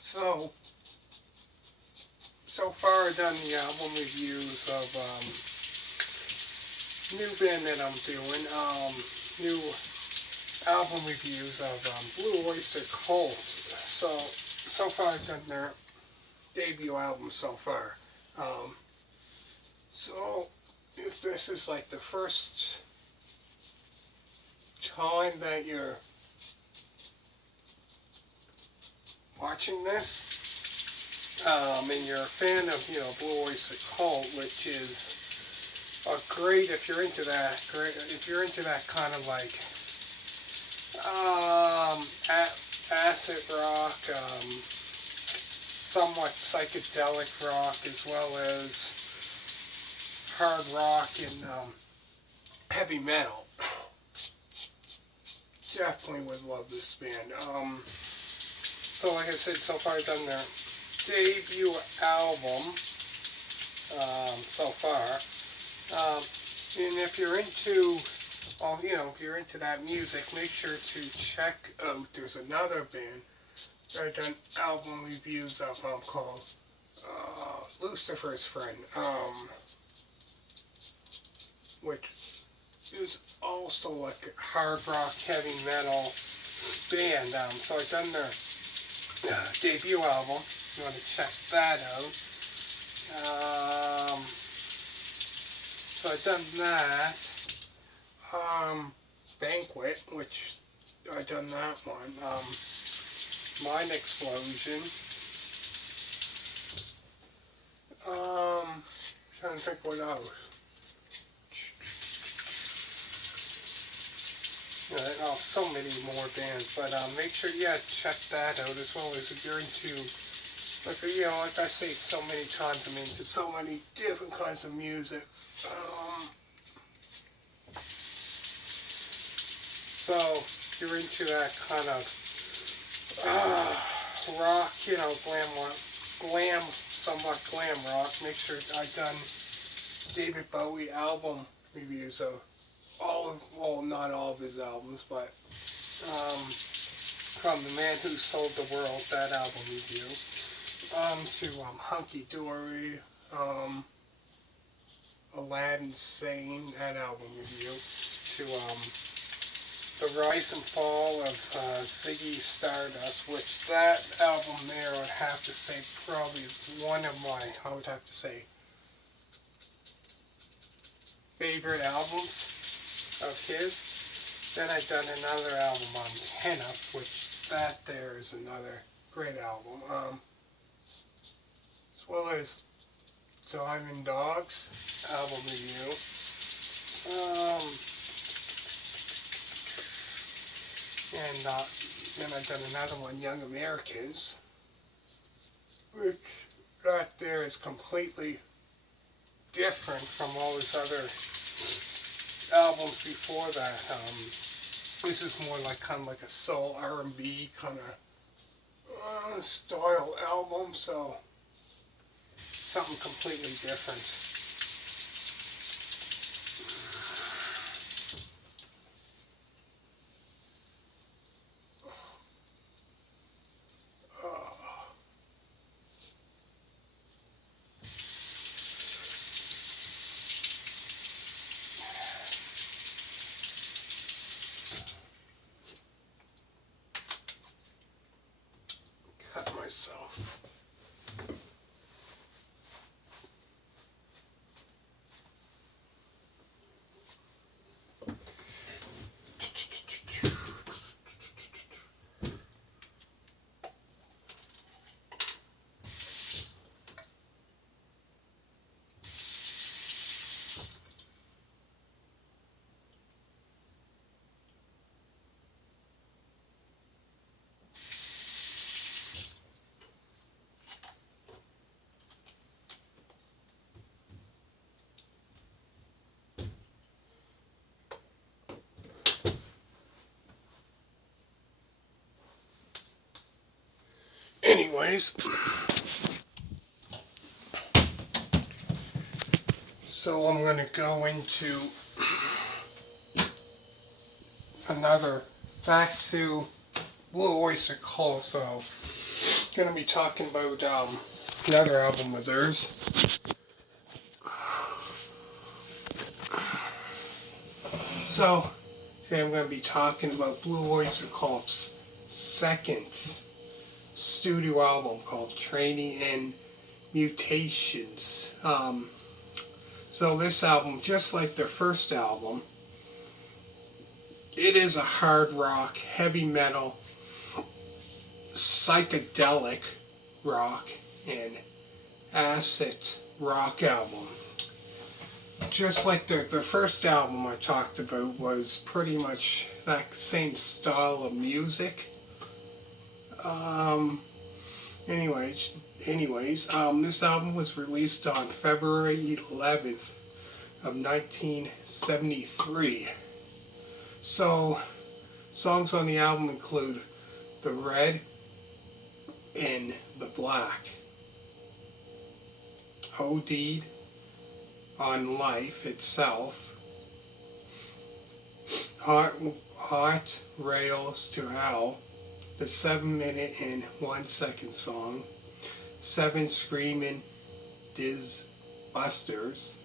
So so far I've done the album reviews of new band that I'm doing. New album reviews of Blue Oyster Cult. So far I've done their debut album so far. So if this is like the first time that you're watching this, and you're a fan of, Blue Oyster Cult, which is great if you're into that. Great if you're into that kind of like acid rock, somewhat psychedelic rock, as well as hard rock and heavy metal. Definitely would love this band. So like I said, so far I've done their debut album so far. And if you're into, if you're into that music, make sure to check out. There's another band that I've done album reviews of called Lucifer's Friend, which is also like a hard rock, heavy metal band. So I've done their debut album. If you want to check that out. So I've done that. Banquet, which I've done that one. Mind Explosion. Trying to think what else. So many more bands, but make sure check that out, as well as if you're into, like I say so many times, I'm into so many different kinds of music. So if you're into that kind of rock, somewhat glam rock, make sure I've done David Bowie album reviews of not all of his albums, but from The Man Who Sold the World, that album review, to Hunky Dory, Aladdin Sane, that album review, to The Rise and Fall of Ziggy Stardust, which that album there, I'd have to say, probably one of my, favorite albums of his. Then I've done another album on Pinups, which that there is another great album. As well as Diamond Dogs album review. And then I've done another one, Young Americans, which that there is completely different from all his other albums before that. This is more like kind of like a soul R&B kind of style album, so something completely different. Cut myself. Anyways, so I'm going to go into back to Blue Oyster Cult. So, gonna be talking about another album of theirs. So, today I'm going to be talking about Blue Oyster Cult's second studio album called Tranny and Mutations. So this album, just like their first album, it is a hard rock, heavy metal, psychedelic rock, and acid rock album. Just like the first album I talked about was pretty much that same style of music. Anyways, this album was released on February 11th of 1973. So, songs on the album include The Red and The Black, OD'd on Life Itself, Hot Rails to Hell, the 7-minute and 1-second song, 7 Screaming Diz Busters,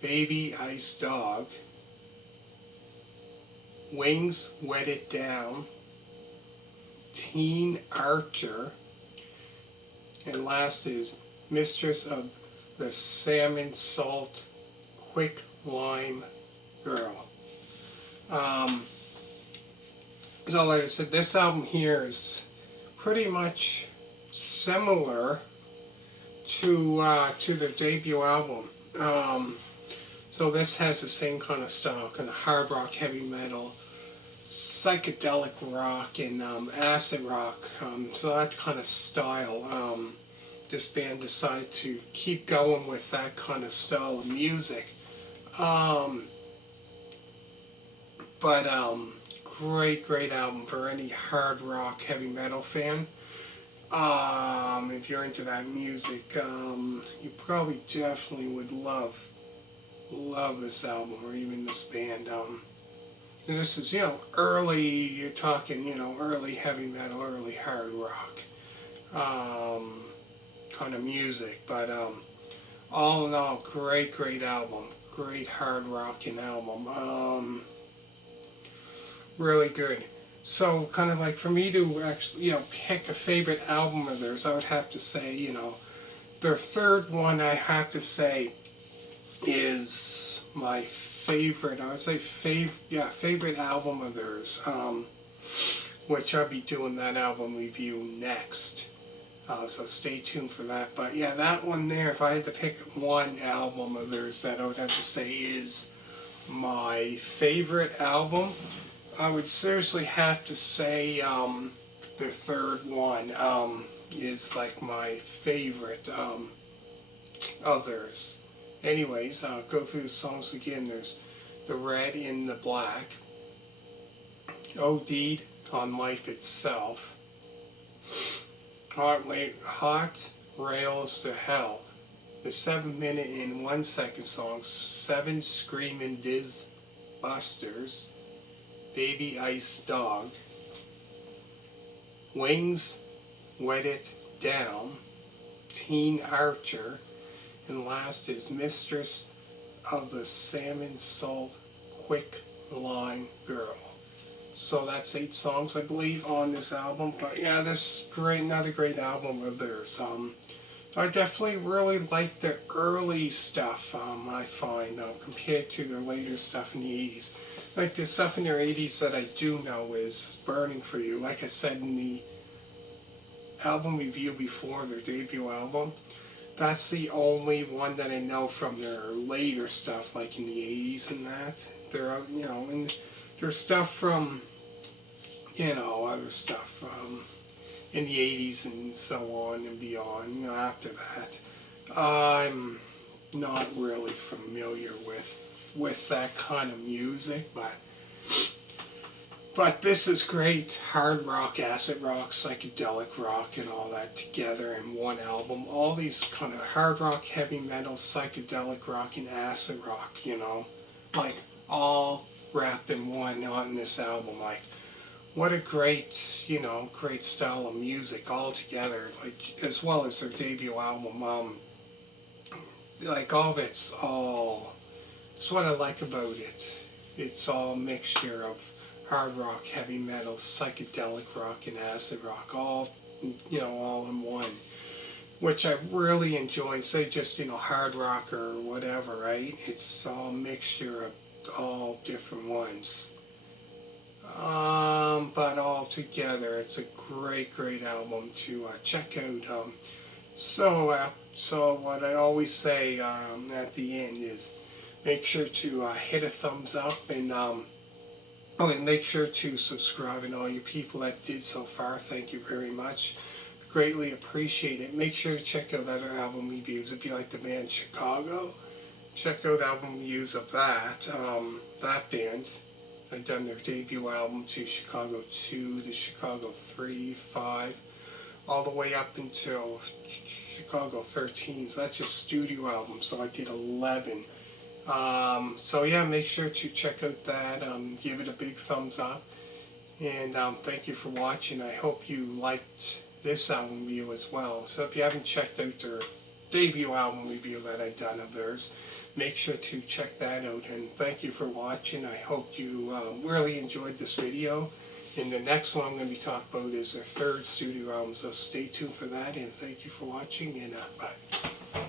Baby Ice Dog, Wings Wet It Down, Teen Archer, and last is Mistress of the Salmon Salt Quicklime Girl. So like I said, this album here is pretty much similar to their debut album. So this has the same kind of style, kind of hard rock, heavy metal, psychedelic rock, and acid rock. So that kind of style. This band decided to keep going with that kind of style of music. Great album for any hard rock, heavy metal fan. If you're into that music, you probably definitely would love this album or even this band. And this is, early, you're talking, early heavy metal, early hard rock kind of music. But all in all, great album. Great hard rocking album. Really good. So, kind of like for me to actually, pick a favorite album of theirs, I would have to say, their third one, I have to say, is my favorite. I would say favorite album of theirs, which I'll be doing that album review next. So stay tuned for that. But yeah, that one there, if I had to pick one album of theirs that I would have to say is my favorite album, I would seriously have to say their third one is like my favorite of theirs. Anyways, I'll go through the songs again. There's The Red and the Black, OD'd on Life Itself, Hot Rails to Hell, the 7-minute and 1-second song, 7 Screaming Diz Busters, Baby Ice Dog, Wings Wet It Down, Teen Archer, and last is Mistress of the Salmon Salt Quicklime Girl. So that's 8 songs, I believe, on this album. But yeah, this is another great album of theirs. I definitely really like the early stuff, I find, compared to their later stuff in the 80s. Like the stuff in their 80s that I do know is Burning For You. Like I said in the album review before, their debut album, that's the only one that I know from their later stuff, like in the 80s and that. They're, and there's stuff from, other stuff in the 80s and so on and beyond. After that, I'm not really familiar with that kind of music, but this is great hard rock, acid rock, psychedelic rock, and all that together in one album. All these kind of hard rock, heavy metal, psychedelic rock, and acid rock, like all wrapped in one on this album. Like what a great, great style of music altogether, like, as well as their debut album. Like, all of it's what I like about it. It's all a mixture of hard rock, heavy metal, psychedelic rock, and acid rock, all in one, which I really enjoy. Say just, hard rock or whatever, right? It's all a mixture of all different ones. But all together, it's a great, great album to check out. So what I always say at the end is make sure to hit a thumbs up and make sure to subscribe, and all you people that did so far, thank you very much. Greatly appreciate it. Make sure to check out other album reviews if you like the band Chicago. Check out album reviews of that band. I've done their debut album to Chicago 2, to Chicago 3, 5, all the way up until Chicago 13. So that's just studio albums. So I did 11. So yeah, make sure to check out that. Give it a big thumbs up. And thank you for watching. I hope you liked this album review as well. So if you haven't checked out their debut album review that I've done of theirs, make sure to check that out. And thank you for watching. I hope you really enjoyed this video. And the next one I'm going to be talking about is their third studio album. So stay tuned for that. And thank you for watching. And bye.